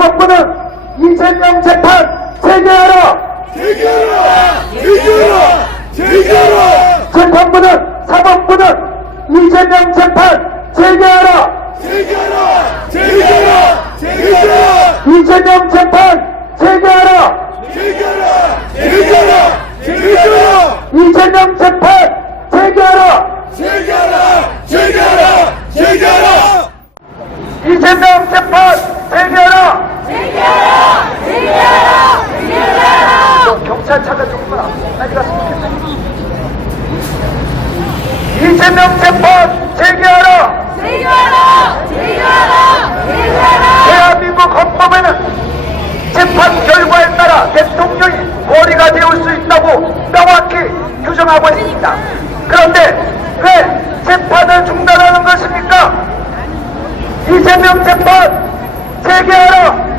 사법부는 이재명 재판 재개하라! 재판부는 사법부는 이재명 재판 재개하라! 이재명 재판 재개하라! 이재명 재판 재개하라! 이재명 재판 재개하라! 경찰차가 조금만 앞까지 갔으면 좋겠네. 이재명 재판 재개하라! 대한민국 헌법에는 재판 결과에 따라 대통령이 벌이가 되올 수 있다고 명확히 규정하고 있습니다. 그런데 왜 재판을 중단하는 것입니까? 이재명 재판 재개하라!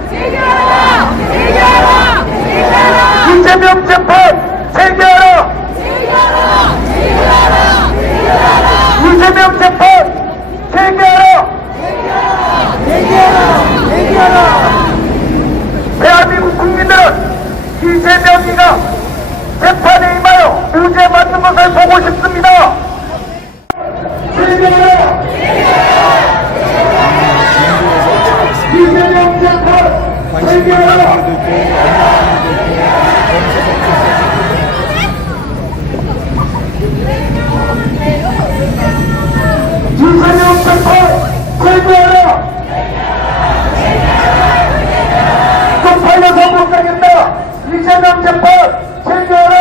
이재명 재판 재개하라! 이재명 재판 재개하라! 대한민국 국민들은 이재명이가 재판에 임하여 무죄 받는 것을 보고 싶습니다. 재개하라! 이재명 재판 재개하라! 이재명 재판 재개하라! 쪽팔려서 못 가겠다! 이재명 재판 재개하라!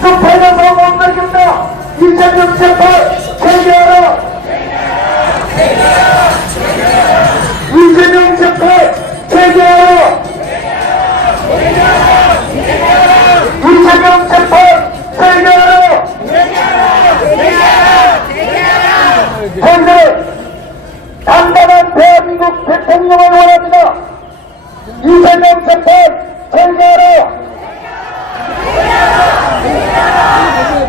쪽팔려서 못 가겠다! 이재명 재판 재개하라! 이재명 재판 재개하라! 이재명 재판 재개하라! 현재 단단한 대한민국 대통령을 원합니다. 이재명 재판 재개하라!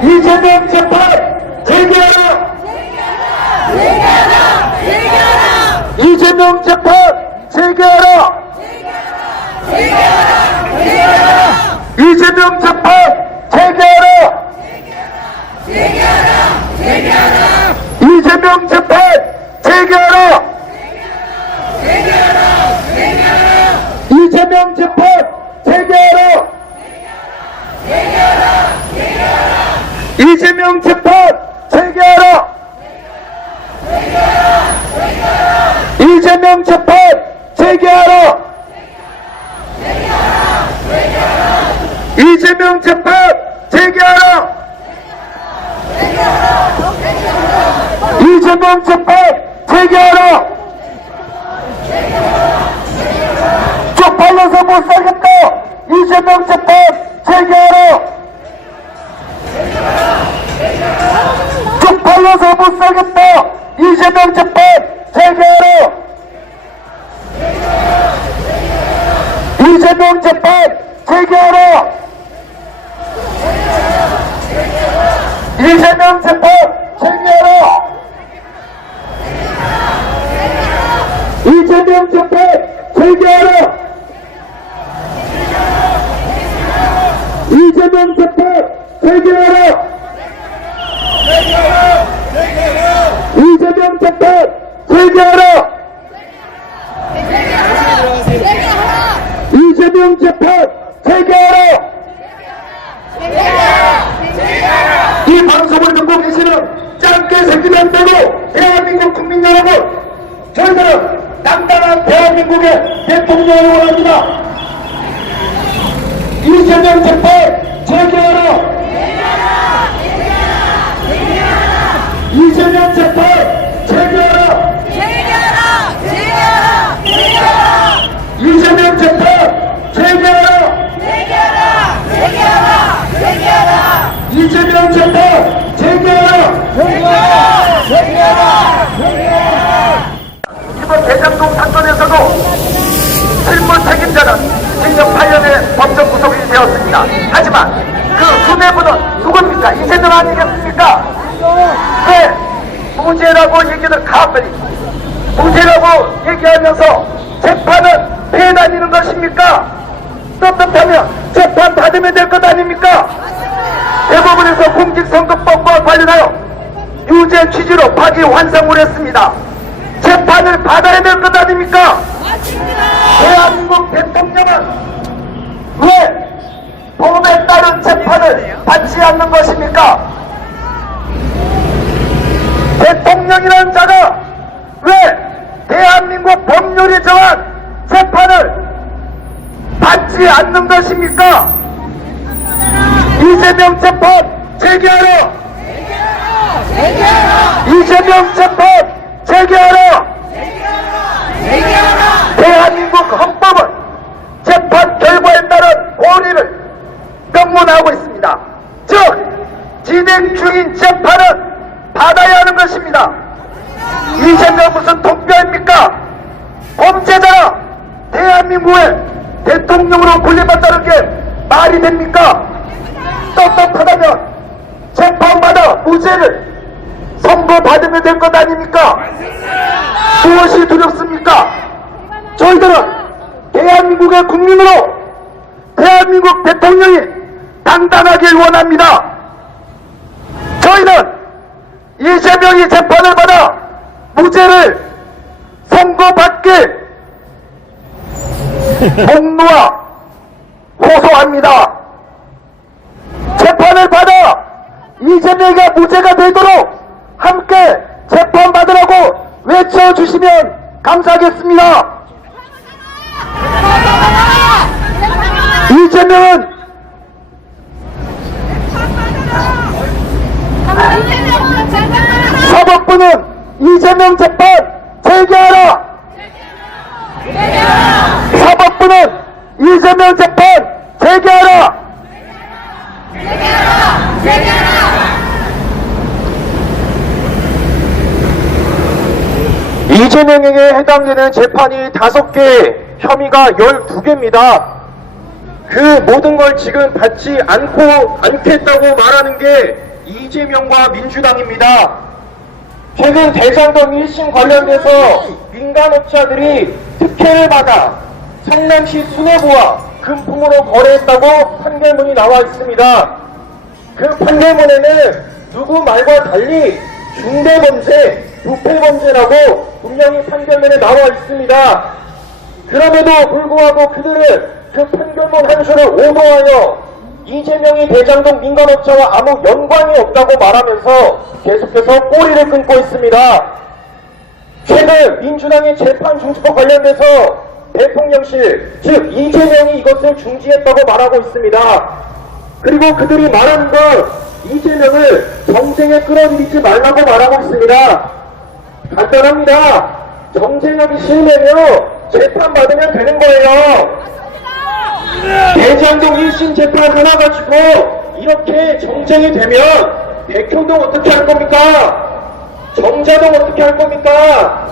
이재명 재판 재개하라! 이재명 재판 재개하라! 이재명 재판 재개하라! 이재명 재판 재개하라! 이재명 재판 재개하라! 이재명 재판 재개하라! 이재명 재판 재개하라! 이재명 재판 재개하라! 이재명 재판 재개하라! 쪽팔려서 못 살겠다! 이재명 재판 재개하라! 쪽팔려서 못 살겠다! 이재명 재판 재개하라! 이재명 재판 재개하라! 이재명 재판 재개하라! 이재명 재판 재개하라! 이재명 재판 재개하라! 이재명 재판 재개하라! 이재명 재판 재개하라! 이 방송을 듣고 계시는 짧게 새끼만 빼고 대한민국 국민 여러분, 저희들은 단단한 대한민국의 대통령을 원합니다. 이재명 재판 재개하라! 이재명 재판 재개하라! 이재명 재판 재개하라! 이재명 재판 재개하라! 이번 대장동 사건에서도 실무 책임자는 징역 8년의 법적 구속이 되었습니다. 하지만 그 수뇌부는 누굽니까? 이재명 아니겠습니까? 왜 무죄라고 얘기를 가버리 무죄라고 얘기하면서 재판은 배다니는 것입니까? 떳떳하면 재판 받으면 될 것 아닙니까? 대법원에서 공직선거법과 관련하여 유죄 취지로 파기환송을 했습니다. 재판을 받아야 될 것 아닙니까? 대한민국 대통령은 왜 법에 따른 재판을 받지 않는 것입니까? 대통령이라는 자가 왜 대한민국 법률이 정한 재판을 받지 않는 것입니까? 이재명 재판 재개하라! 이재명 재판 재개하라! 대한민국 헌법은 재판 결과에 따른 권리를 명문하고 있습니다. 즉 진행 중인 재판은 받아야 하는 것입니다. 이재명 무슨 통뼈입니까? 범죄자 대한민국의 대통령으로 군림한다는 게 말이 됩니까? 떳떳하다면 재판받아 무죄를 선고받으면 될 것 아닙니까? 무엇이 두렵습니까? 저희들은 대한민국의 국민으로 대한민국 대통령이 당당하길 원합니다. 저희는 이재명이 재판을 받아 무죄를 선고받길 목놓아 호소합니다. 재판을 받아 이재명이 무죄가 되도록 함께 재판받으라고 외쳐주시면 감사하겠습니다. 이재명은 사법부는 이재명 재판 재개하라! 사법부는 이재명 재판 재개하라! 이재명에게 해당되는 재판이 5개, 혐의가 12개입니다. 그 모든 걸 지금 받지 않겠다고 말하는 게 이재명과 민주당입니다. 최근 대장동 1심 관련돼서 민간업자들이 특혜를 받아 성남시 수뇌부와 금품으로 거래했다고 판결문이 나와 있습니다. 그 판결문에는 누구 말과 달리 중대범죄, 부패범죄라고 분명히 판결문에 나와 있습니다. 그럼에도 불구하고 그들은 그 판결문 한 수를 오도하여 이재명이 대장동 민간업자와 아무 연관이 없다고 말하면서 계속해서 꼬리를 끊고 있습니다. 최근 민주당의 재판 중지법 관련돼서 대통령실, 즉 이재명이 이것을 중지했다고 말하고 있습니다. 그리고 그들이 말하는 건 이재명을 정쟁에 끌어들이지 말라고 말하고 있습니다. 간단합니다. 정쟁하기 싫으면요 재판 받으면 되는 거예요. 대장동 1심 재판 하나 가지고 이렇게 정쟁이 되면 백현동 어떻게 할 겁니까? 정자동 어떻게 할 겁니까?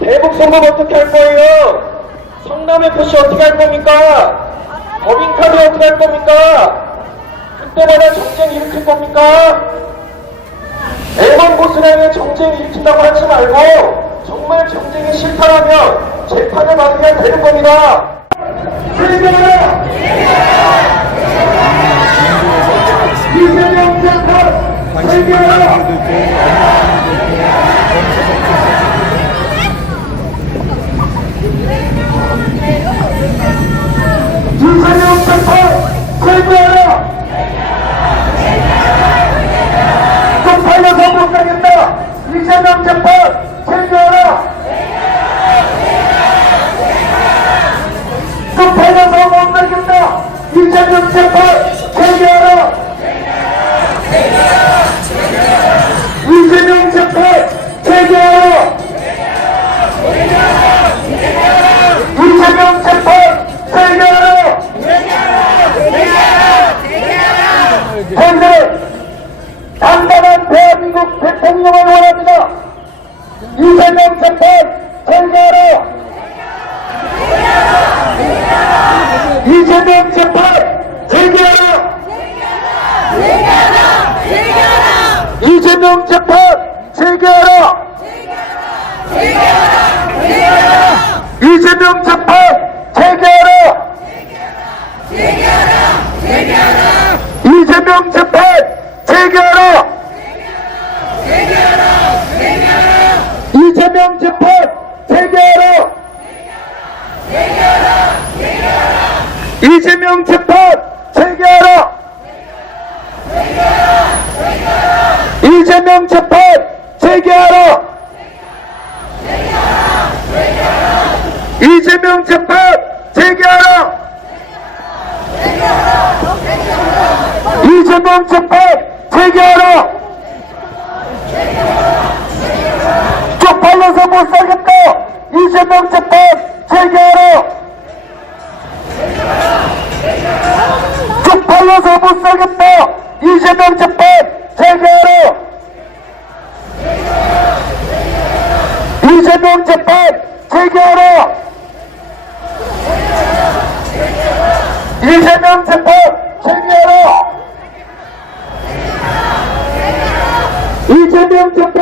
대북선거 어떻게 할 거예요? 성남FC 어떻게 할 겁니까? 법인카드 어떻게 할 겁니까? 그때마다 정쟁 일으킬 겁니까? L1 고스란히 정쟁 일으킨다고 하지 말고 정말 정쟁이 싫다라면 재판을 받으면 되는 겁니다. 이재명 재판 재개하라! 이재명 재판 재개하라! 쪽팔려서 못 가겠다! 이재명 재판 재개하라! 쪽팔려서 못 가겠다! 이재명 재판 재개하라! 이재명 재판 재개하라! 이재명 재판 재개하라! 저희들은 단단한 대한민국 대통령을 원합니다. 이재명 재판 재개하라! 이재명 재판 재개하라! 이재명 재판 재개하라! 이재명 재판 재개하라! 이재명 재판 재개하라! 이재명 재판 재개하라! 이재명 재판 재개하라! 이재명 재판 재개하라! 이재명 재판 재개하라! 이재명 재판 재개하라! 쪽팔려서 못 살겠다! 이재명 재판 재개하라! 쪽팔려서 못 살겠다! 이재명 재판 재개하라! 이재명 재판 재개하라! 이재명 재판 재개하라! 이재명 재판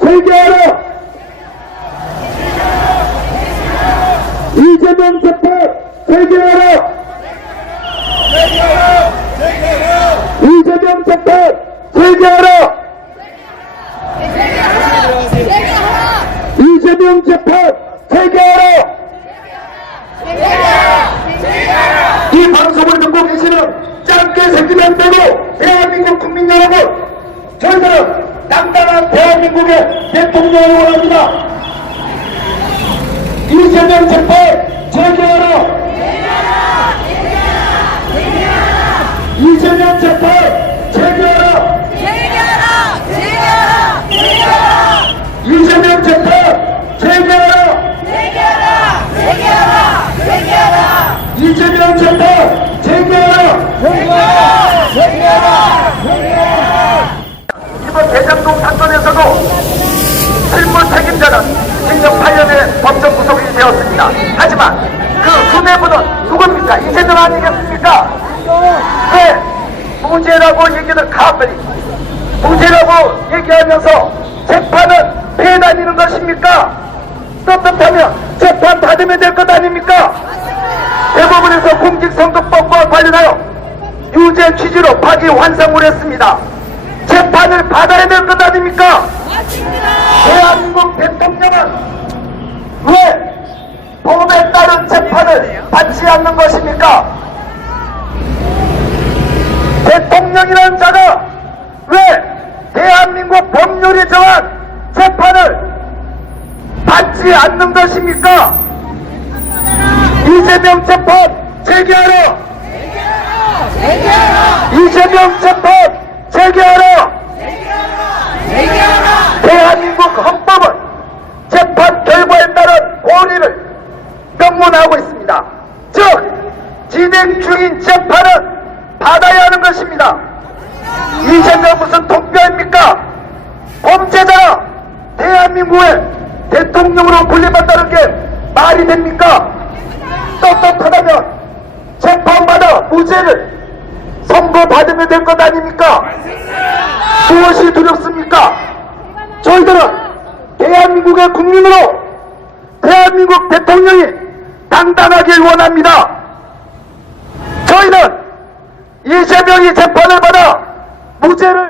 재개하라! 이재명 재판 재개하라! 이재명 재판 재개하라! 이재명 재판 재개하라! 이 방송을 듣고 계시는 짧게 새끼만 빼고 대한민국 국민 여러분, 저희들은 당당한 대한민국의 대통령을 원합니다. 이재명 재판 재개하라! 이재명 재판 재개하라! 이재명 재판 재개하라! 이재명 재판 재개하라! 이번 대장동 사건에서도 실무 책임자는 징역 8년의 법정 구속이 되었습니다. 하지만 그 수뇌부는 누굽니까? 이재명 아니겠습니까? 왜 무죄라고 얘기를 가버리 무죄라고 얘기하면서 재판은 배다니는 것입니까? 떳떳하면 재판 받으면 될 것 아닙니까? 대법원에서 공직선거법과 관련하여 유죄 취지로 파기환송을 했습니다. 재판을 받아야 될 것 아닙니까? 대한민국 대통령은 왜 법에 따른 재판을 받지 않는 것입니까? 대통령이라는 자가 왜 대한민국 법률이 정한 재판을 받지 않는 것입니까? 이재명 재판 재개하라! 이재명 재판 재개하라! 대한민국 헌법은 재판 결과에 따른 권리를 명문하고 있습니다. 즉 진행 중인 재판은 받아야 하는 것입니다. 이재명 무슨 독별입니까? 범죄자가 대한민국의 대통령으로 분리받다는 게 말이 됩니까? 떳떳하다면 재판받아 무죄를 선고받으면 될 것 아닙니까? 무엇이 두렵습니까? 저희들은 대한민국의 국민으로 대한민국 대통령이 당당하길 원합니다. 저희는 이재명이 재판을 받아 무죄를